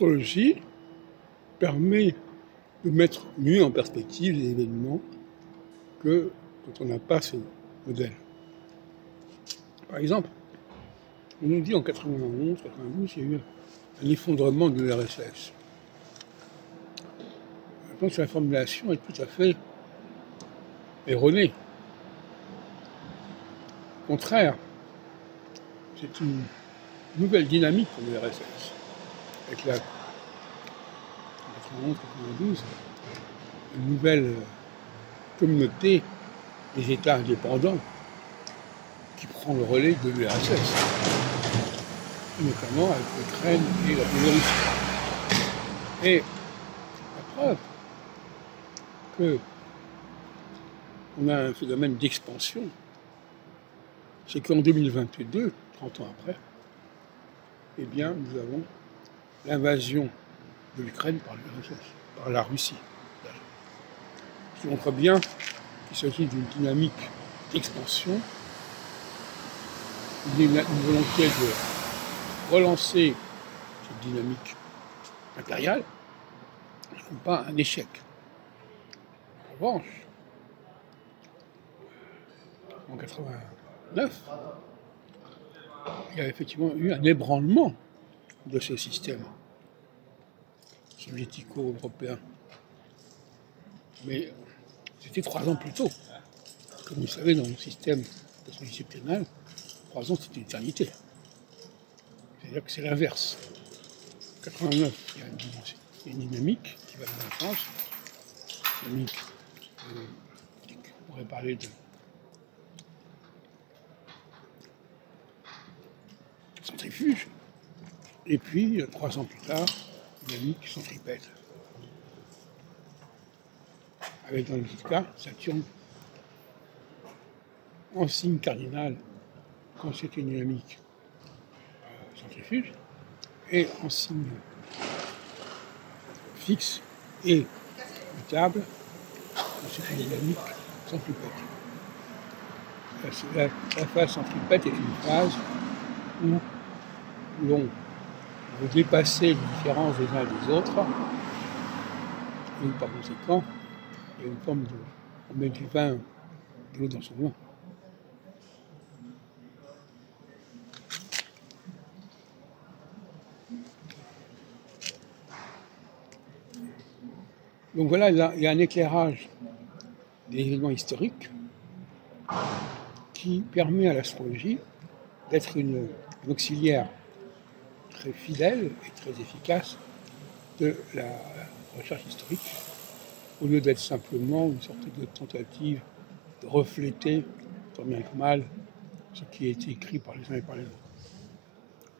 l'astrologie permet de mettre mieux en perspective les événements que quand on n'a pas ce modèle. Par exemple, on nous dit en 91, 92, il y a eu un effondrement de l'URSS. Je pense que la formulation est tout à fait erronée. Au contraire, c'est une nouvelle dynamique pour l'URSS. Avec la 91-92, une nouvelle communauté des États indépendants qui prend le relais de l'URSS, notamment avec l'Ukraine et la Biélorussie. Et la preuve qu'on a un phénomène d'expansion, c'est qu'en 2022, 30 ans après, eh bien, nous avons l'invasion de l'Ukraine par l'URSS, par la Russie. Ce qui montre bien qu'il s'agit d'une dynamique d'expansion, une volonté de relancer cette dynamique impériale, et non pas un échec. En revanche, en 89, il y a effectivement eu un ébranlement de ce système soviético-européen. Mais c'était 3 ans plus tôt. Comme vous le savez, dans le système d'astrologie septennale, 3 ans, c'est une éternité. C'est-à-dire que c'est l'inverse. En 89, il y a une dynamique qui va dans le sens. Dynamique, on pourrait parler de centrifuge. Et puis, 3 ans plus tard, dynamique centripète. Avec dans le cas, Saturne en signe cardinal quand c'est une dynamique centrifuge, et en signe fixe et mutable quand c'est une dynamique centripète. La phase centripète est une phase où l'on veut dépasser les différences des uns et des autres, et par conséquent, il y a une forme de... on met du vin, de l'eau dans son vin. Donc voilà, là, il y a un éclairage des événements historiques qui permet à l'astrologie d'être une auxiliaire très fidèle et très efficace de la recherche historique, au lieu d'être simplement une sorte de tentative de refléter, tant bien que mal, ce qui a été écrit par les uns et par les autres.